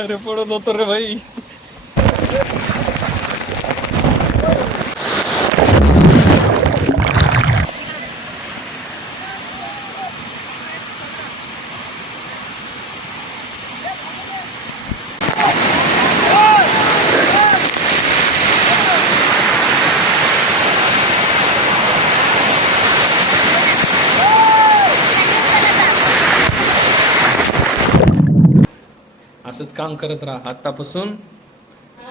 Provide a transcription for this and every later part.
अरे पडत होतो रे असंच काम करत राहा. आतापासून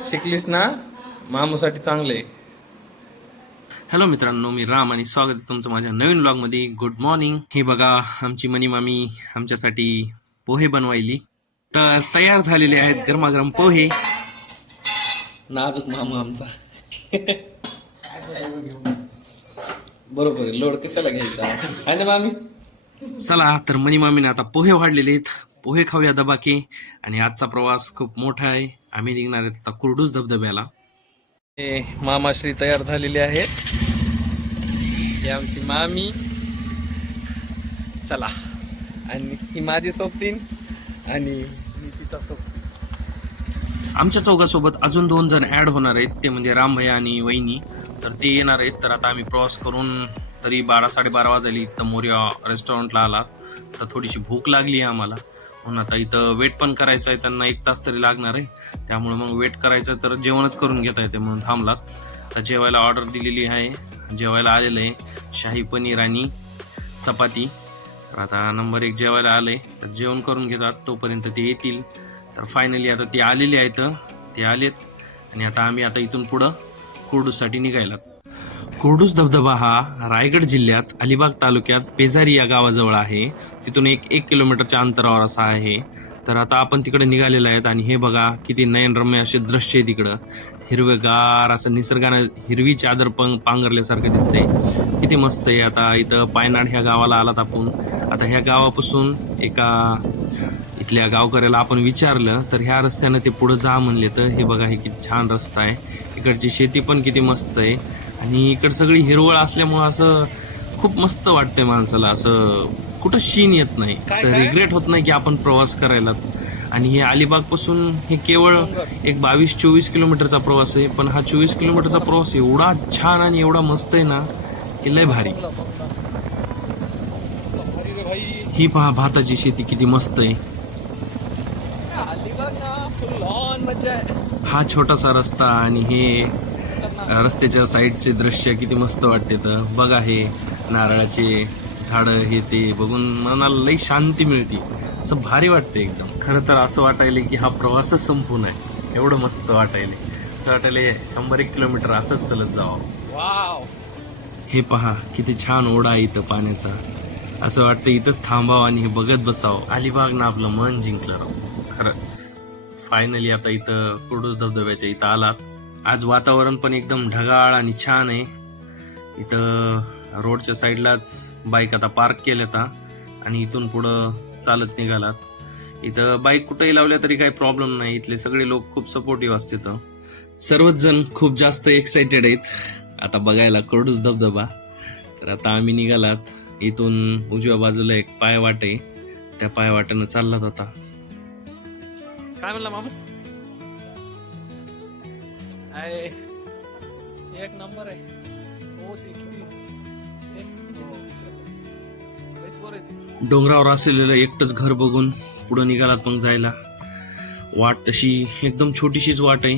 शिकलीस ना मामूसाठी चांगले. हॅलो मित्रांनो मी राम आणि स्वागत आहे तुमचं माझ्या नवीन ब्लॉगमध्ये गुड मॉर्निंग हे बघा आमची मनी मामी आमच्यासाठी पोहे बनवायली. तर तयार झालेले आहेत गरमागरम पोहे. नाजूक मामा आमचा. बरोबर आहे लोड कशाला घ्यायचा? आणि मामी? चला तर मनी मामीने आता पोहे वाढलेले आहेत. पोहे खाऊया दबाके. आणि आजचा प्रवास खूप मोठा आहे. आम्ही निघणार आहेत आता कुर्डूस धबधब्याला. हे मामाश्री तयार झालेली आहेत. ही आमची मामी. चला. आणि ही माझी सोबतीन. आणि मी तिचा सोबतीन. आमच्या चौघासोबत अजून दोन जण ॲड होणार आहेत. ते म्हणजे रामभया आणि वहिनी. तर ते येणार आहेत. तर आता आम्ही प्रवास करून तरी बारा साडेबारा वाजली तर मोर्या रेस्टॉरंटला आला. तर थोडीशी भूक लागली आहे आम्हाला. म्हणून आता इथं वेट पण करायचं आहे त्यांना एक तास तरी लागणार आहे. त्यामुळे मग वेट करायचं तर जेवणच करून घेता येते म्हणून थांबलात. तर जेवायला ऑर्डर दिलेली आहे. जेवायला आलेलं आहे. शाही पनीर आणि चपाती. तर आता नंबर एक जेवायला आलंय. तर जेवण करून घेतात. तोपर्यंत ते येतील. तर फायनली आता ते आलेले आहेत. ते आलेत. आणि आता आम्ही आता इथून पुढं कुर्डूसाठी निघायलात. कुर्डूस धबधबा हा रायगड जिल्ह्यात अलिबाग तालुक्यात पेजारी या गावाजवळ आहे. तिथून एक एक किलोमीटरच्या अंतरावर असा आहे. तर आता आपण तिकडे निघालेलो आहेत आणि हे बघा किती नयनरम्य असे दृश्य आहे तिकडं. हिरवेगार असं निसर्गानं हिरवी चादर पंग पांघरल्यासारखं दिसते किती मस्त आहे आता इथं पायनाड ह्या गावाला आलात आपण. आता ह्या गावापासून एका इथल्या गावकऱ्याला आपण विचारलं तर ह्या रस्त्यानं ते पुढं जा म्हणले तर हे बघा हे किती छान रस्ता आहे. इकडची शेती पण किती मस्त आहे. आणि इकड सगळी हिरवळ असल्यामुळं असं खूप मस्त वाटतंय माणसाला. असं कुठं शीन येत नाही. असं रिग्रेट होत नाही की आपण प्रवास करायला. आणि हे अलिबागपासून हे केवळ एक बावीस चोवीस किलोमीटरचा प्रवास आहे. पण हा चोवीस किलोमीटरचा प्रवास एवढा छान आणि एवढा मस्त आहे ना की लय भारी. ही पहा भाताची शेती किती मस्त आहे. हा छोटासा रस्ता आणि हे रस्त्याच्या साईडचे दृश्य किती मस्त वाटते तर. बघा हे नारळाचे झाडं हे ते बघून मनाला लई शांती मिळते. असं भारी वाटते एकदम. खरं तर असं वाटायले की हा प्रवासच संपून आहे. एवढं मस्त वाटायले. असं वाटायले शंभर एक किलोमीटर असंच चलत जावं. हे पहा किती छान ओढा आहे इथं पाण्याचा. असं वाटतं इथंच थांबावं आणि हे बघत बसावं. अलिबाग ना आपलं मन जिंकलं राव. खरंच. फायनली आता इथं कुर्डूस धबधब्याच्या इथं आला आज वातावरण पण एकदम ढगाळ आणि छान आहे. इथं रोडच्या साईडलाच बाईक आता पार्क केल्या आता आणि इथून पुढं चालत निघालात. इथं बाईक कुठेही लावल्या तरी काही प्रॉब्लेम नाही. इथले सगळे लोक खूप सपोर्टिव्ह तर सर्वच जण खूप जास्त एक्साइटेड आहेत. आता बघायला कुर्डूस धबधबा. तर आता आम्ही निघालात. इथून उजव्या बाजूला एक पायवाट आहे. त्या पायवाटेनं चाललात आता. काय म्हणला मामा? एक नंबर आहे. हो ते डोंगरावर असलेलं एकटंच घर बघून पुढं निघालात मग जायला. वाट तशी एकदम छोटीशीच वाट आहे.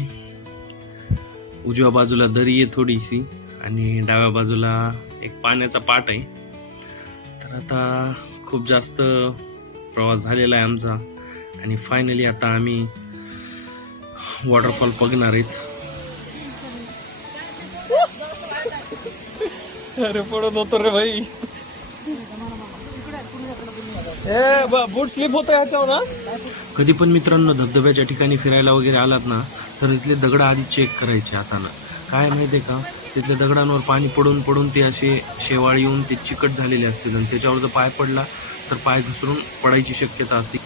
उजव्या बाजूला दरी आहे थोडीशी आणि डाव्या बाजूला एक पाण्याचा पाट आहे. तर आता खूप जास्त प्रवास झालेला आहे आमचा. आणि फायनली आता आम्ही वॉटरफॉल बघणार आहेत. अरे पडत होतो रे भाई. बूट स्लिप होतं ह्याच्यावर ना कधी पण मित्रांनो धबधब्याच्या ठिकाणी फिरायला वगैरे आलात ना तर इथले दगड आधी चेक करायचे हातानं. काय माहिती आहे का? तिथल्या दगडांवर पाणी पडून पडून ते असे शेवाळ येऊन ते चिकट झालेले असते आणि त्याच्यावर जर पाय पडला तर पाय घसरून पडायची शक्यता असते.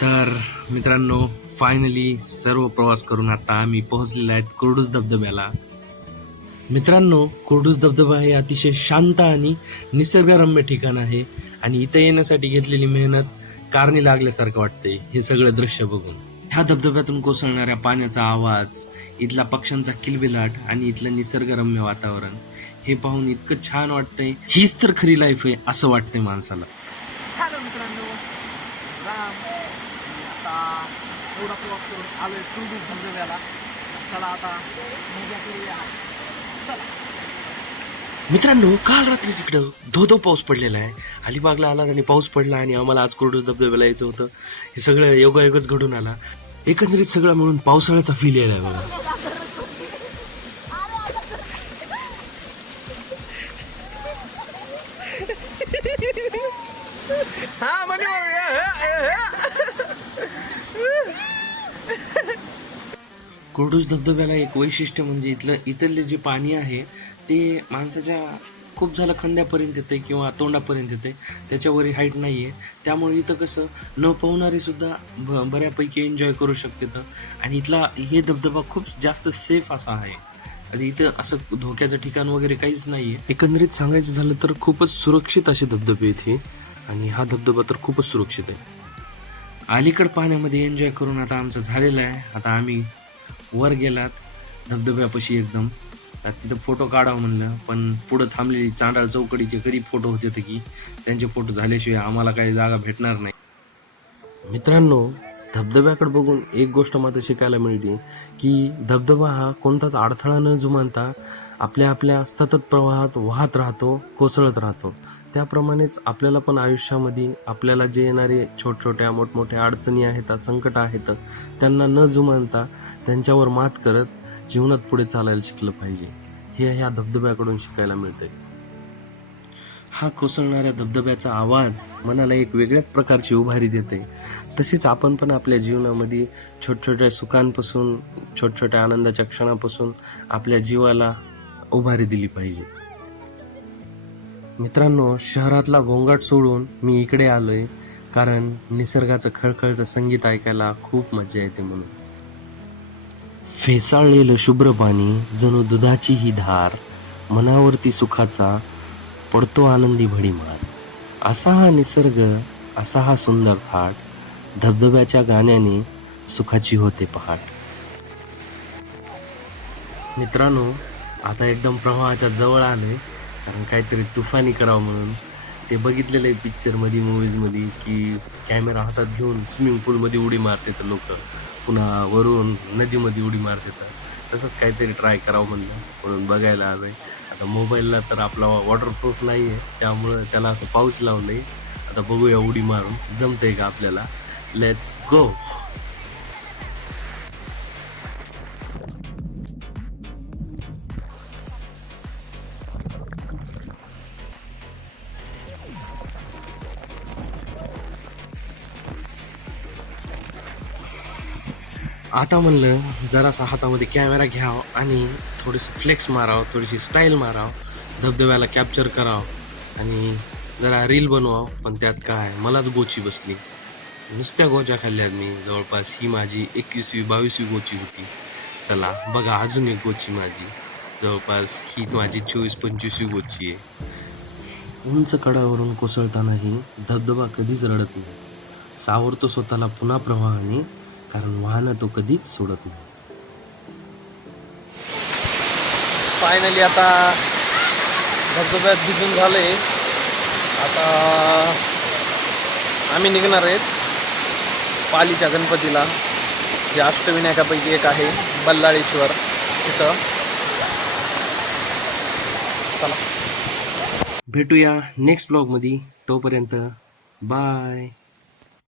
तर मित्रांनो फायनली सर्व प्रवास करून आता आम्ही पोहोचलेला आहेत कुरडूस धबधब्याला. मित्रांनो कोरडूस धबधबा हे अतिशय शांत आणि निसर्गरम्य ठिकाण आहे आणि इथं येण्यासाठी घेतलेली मेहनत कारणी लागल्यासारखं वाटते हे सगळं दृश्य बघून. ह्या धबधब्यातून कोसळणाऱ्या पाण्याचा आवाज इथला पक्ष्यांचा किलबिलाट आणि इथलं निसर्गरम्य वातावरण हे पाहून इतकं छान वाटतंय. हीच तर खरी लाईफ आहे असं वाटतंय माणसाला. मित्रांनो. मित्रांनो काल रात्री तिकडं धो धो पाऊस पडलेला आहे. अलिबागला आला आणि पाऊस पडला आणि आम्हाला आज कुरडू धबधब्याला यायचं होतं. हे सगळं योगायोगच घडून आला. एकंदरीत सगळं मिळून पावसाळ्याचा फील यायला बघा हा म्हणजे कोरडूस धबधब्याला एक वैशिष्ट्य म्हणजे इथलं इथले जे पाणी आहे ते माणसाच्या खूप झालं खांद्यापर्यंत येते किंवा तोंडापर्यंत येते त्याच्यावर हाईट नाही आहे त्यामुळे इथं कसं न पोहणारेसुद्धा ब बऱ्यापैकी एन्जॉय करू शकते तर आणि इथला हे धबधबा खूप जास्त सेफ असा आहे. आणि इथं असं धोक्याचं ठिकाण वगैरे काहीच नाही आहे एकंदरीत सांगायचं झालं तर खूपच सुरक्षित असे धबधबे इथे. आणि हा धबधबा तर खूपच सुरक्षित आहे. अलीकड पाण्यामध्ये एन्जॉय करून आता आमचं झालेलं आहे. आता आम्ही वर गेलात धबधब्यापाशी एकदम. तिथं फोटो काढावं म्हणलं पण पुढं थांबलेली चांडाळ चौकडीचे गरीब फोटो होते तर की त्यांचे फोटो झाल्याशिवाय आम्हाला काही जागा भेटणार नाही. मित्रांनो धबधब्याकडे बघून एक गोष्ट मात्र शिकायला मिळते की धबधबा हा कोणताच अडथळा न जुमानता आपल्या आपल्या सतत प्रवाहात वाहत राहतो कोसळत राहतो. त्याप्रमाणेच आपल्याला पण आयुष्यामध्ये आपल्याला जे येणारे छोट छोट्या मोठमोठ्या अडचणी आहेत संकट आहेत त्यांना न जुमानता त्यांच्यावर मात करत जीवनात पुढे चालायला शिकलं पाहिजे. हे ह्या धबधब्याकडून शिकायला मिळतंय. हा कोसळणाऱ्या धबधब्याचा आवाज मनाला एक वेगळ्याच प्रकारची उभारी देते. तसेच आपण पण आपल्या जीवनामध्ये छोट छोट्या सुखांपासून छोट छोट्या आनंदाच्या क्षणापासून आपल्या जीवाला उभारी दिली पाहिजे. मित्रांनो शहरातला गोंगाट सोडून मी इकडे आलोय कारण निसर्गाचं खळखळचं संगीत ऐकायला खूप मजा येते म्हणून. फेसाळलेलं शुभ्र पाणी जणू दुधाची ही धार मनावरती सुखाचा पडतो आनंदी भडीमार. असा हा निसर्ग असा हा सुंदर थाट धबधब्याच्या गाण्याने सुखाची होते पहाट. मित्रांनो आता एकदम प्रवाहाच्या जवळ आले कारण काहीतरी तुफानी करावं म्हणून. ते बघितलेलं आहे पिक्चरमध्ये मूवीजमध्ये की कॅमेरा हातात घेऊन स्विमिंग पूलमध्ये उडी मारते तर लोक. पुन्हा वरून नदीमध्ये उडी मारते तर. तसंच काहीतरी ट्राय करावं म्हणलं म्हणून बघायला आलोय. आता मोबाईलला तर आपला वॉटरप्रूफ नाही आहे त्यामुळं त्याला असं पाऊस लावलं आहे आता बघूया उडी मारून. जमतंय का आपल्याला? लेट्स गो आता म्हणलं जरासा हातामध्ये कॅमेरा घ्यावं आणि थोडीशी फ्लेक्स मारावं थोडीशी स्टाईल मारावं धबधब्याला कॅप्चर करावं आणि जरा रील बनवावं. पण त्यात काय मलाच गोची बसली. नुसत्या गोच्या खाल्ल्यात मी. जवळपास ही माझी एकवीसवी बावीसवी गोची होती. चला बघा अजून एक गोची माझी. जवळपास ही माझी चोवीस पंचवीसवी गोची आहे. उंच कडावरून कोसळतानाही धबधबा कधीच रडत नाही. सावरतो स्वतःला पुन्हा प्रवाहाने कारण वाहनं तो कधीच सोडत नाही. फायनली आता धबधब्यात भिजून झालंय. आता आम्ही निघणार आहेत पालीच्या गणपतीला. जे अष्टविनायकापैकी एक आहे बल्लाळेश्वर. तिथं चला. भेटूया नेक्स्ट ब्लॉगमध्ये तोपर्यंत बाय